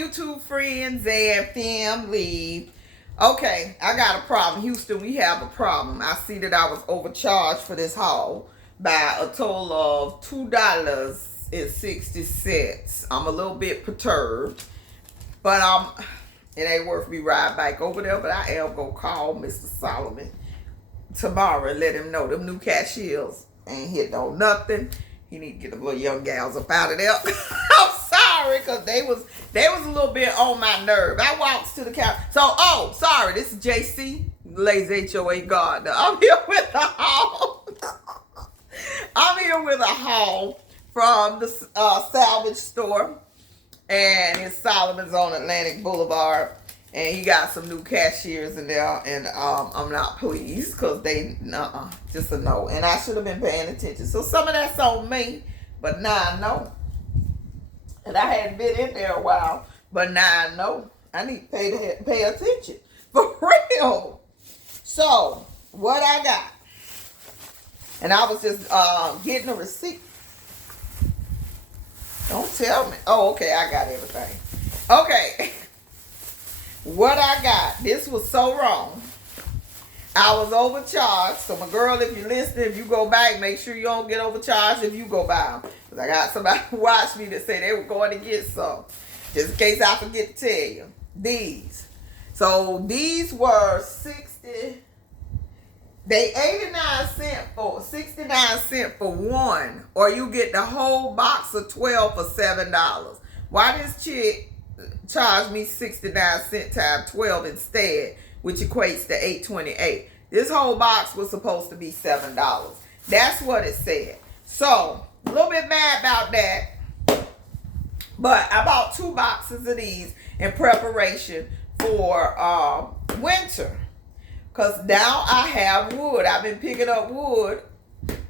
YouTube friends and family. Okay, I got a problem. Houston, we have a problem. I see that I was overcharged for this haul by a total of $2.60. I'm a little bit perturbed, but it ain't worth me riding back over there. But I am gonna call Mr. Solomon tomorrow and let him know them new cashiers ain't hitting on nothing. He need to get them little young gals up out of there. I'm sorry, because they was a little bit on my nerve. I walked to the counter. So, sorry, this is JC, Lazy HOA Gardener. I'm here with a haul. I'm here with a haul from the Salvage store. And it's Solomon's on Atlantic Boulevard. And he got some new cashiers in there, and I'm not pleased because they, just a no. And I should have been paying attention. So some of that's on me, but now I know. And I hadn't been in there a while, but now I know. I need to pay attention. For real. So, what I got. And I was just getting a receipt. Don't tell me. Oh, okay, I got everything. Okay. What I got, this was so wrong. I was overcharged. So my girl, if you're listening, if you go back, make sure you don't get overcharged if you go by them. Because I got somebody who watched me that said they were going to get some. Just in case I forget to tell you. These. So these were 60. They 69 cents for one. Or you get the whole box of 12 for $7. Why this chick charged me 69 cents times 12 instead, which equates to $8.28. This whole box was supposed to be $7. That's what it said. So, a little bit mad about that. But I bought 2 boxes of these in preparation for winter. Because now I have wood. I've been picking up wood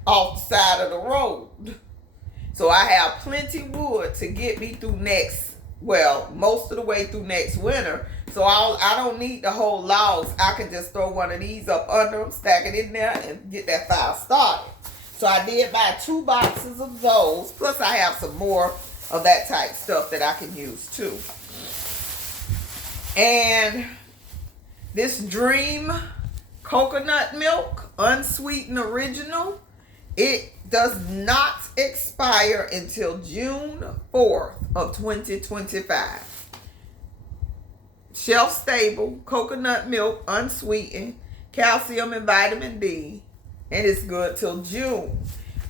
off the side of the road. So I have plenty wood to get me through most of the way through next winter. So I don't need the whole logs. I can just throw one of these up under them, stack it in there, and get that fire started. So I did buy 2 boxes of those. Plus I have some more of that type stuff that I can use too. And this Dream coconut milk, unsweetened original, it does not expire until June 4th of 2025. Shelf stable, coconut milk, unsweetened, calcium and vitamin D, and it's good till June.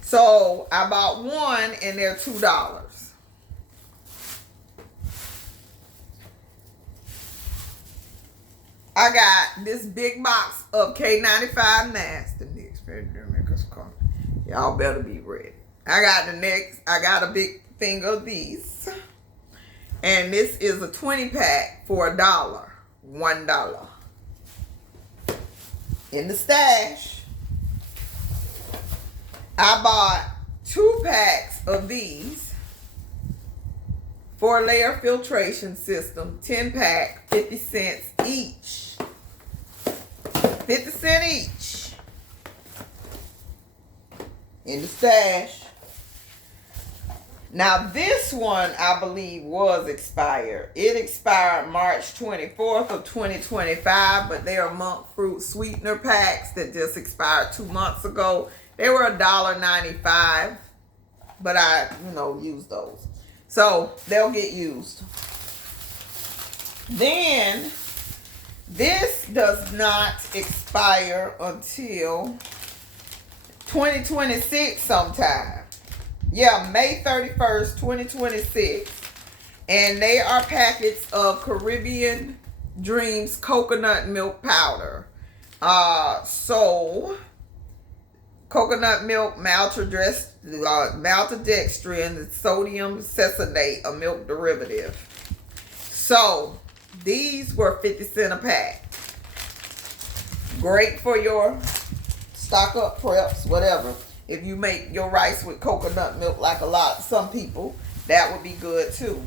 So I bought one and they're $2. I got this big box of K95 masks. Y'all better be ready. I got a big thing of these. And this is a 20 pack for $1. $1. In the stash, I bought 2 packs of these. 4-layer filtration system, 10 pack, 50 cents each. 50 cents each. In the stash. Now this one I believe was expired. It expired March 24th of 2025, but they are monk fruit sweetener packs that just expired 2 months ago. They were $1.95, but I used those. So they'll get used. Then this does not expire until 2026 sometime. Yeah, May 31st, 2026. And they are packets of Caribbean Dreams coconut milk powder. So coconut milk, maltodextrin, and sodium cesonate, a milk derivative. So these were 50 cents a pack. Great for your stock up preps, whatever. If you make your rice with coconut milk like some people, that would be good too.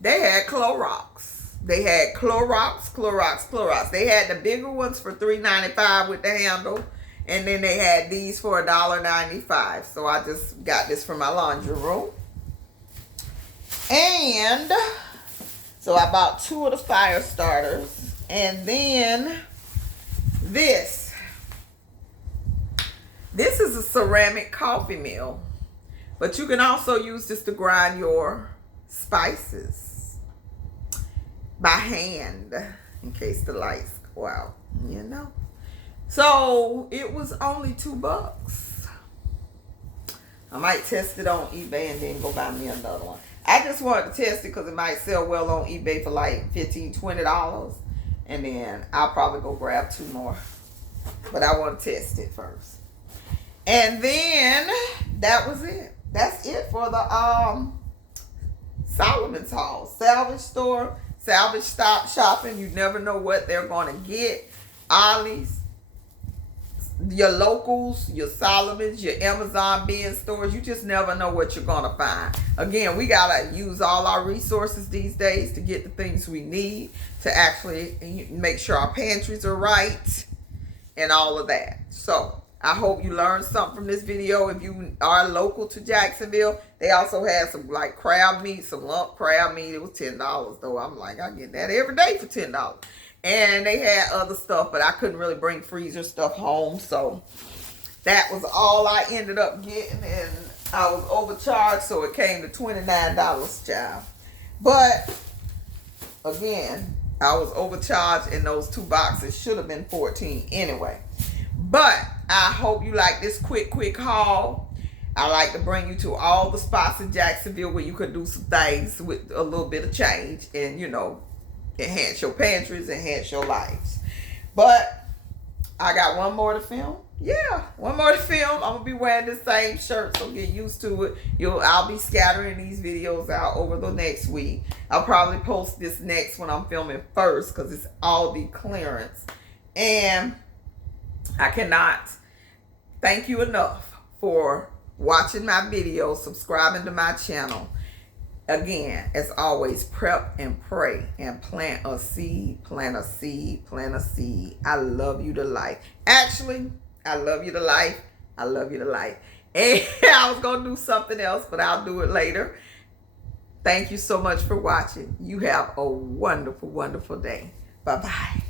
They had Clorox. They had Clorox. They had the bigger ones for $3.95 with the handle. And then they had these for $1.95. So I just got this from my laundry room. And So I bought 2 of the fire starters. And then this. This is a ceramic coffee mill. But you can also use this to grind your spices by hand in case the lights go out, you know. So it was only $2. I might test it on eBay and then go buy me another one. I just wanted to test it because it might sell well on eBay for like $15, $20. And then I'll probably go grab 2 more. But I want to test it first. And then that was it. That's it for the Solomon's haul. Salvage store. Salvage stop shopping. You never know what they're going to get. Ollie's. Your locals, your Solomon's, your Amazon bin stores, you just never know what you're going to find. Again, we got to use all our resources these days to get the things we need to actually make sure our pantries are right and all of that. So, I hope you learned something from this video. If you are local to Jacksonville, they also had some like crab meat, some lump crab meat. It was $10 though. I'm like, I get that every day for $10. And they had other stuff, but I couldn't really bring freezer stuff home. So that was all I ended up getting. And I was overcharged, so it came to $29, child. But again, I was overcharged, and those 2 boxes should have been $14 anyway. But I hope you like this quick haul. I like to bring you to all the spots in Jacksonville where you could do some things with a little bit of change and, you know, enhance your pantries, enhance your lives. But I got one more to film. Yeah, one more to film. I'm gonna be wearing the same shirt, so get used to it. I'll be scattering these videos out over the next week. I'll probably post this next one I'm filming first because it's all the clearance. And I cannot thank you enough for watching my videos, subscribing to my channel. Again, as always, prep and pray and plant a seed, plant a seed, plant a seed. I love you to life. Actually, I love you to life. I love you to life. And I was going to do something else, but I'll do it later. Thank you so much for watching. You have a wonderful, wonderful day. Bye-bye.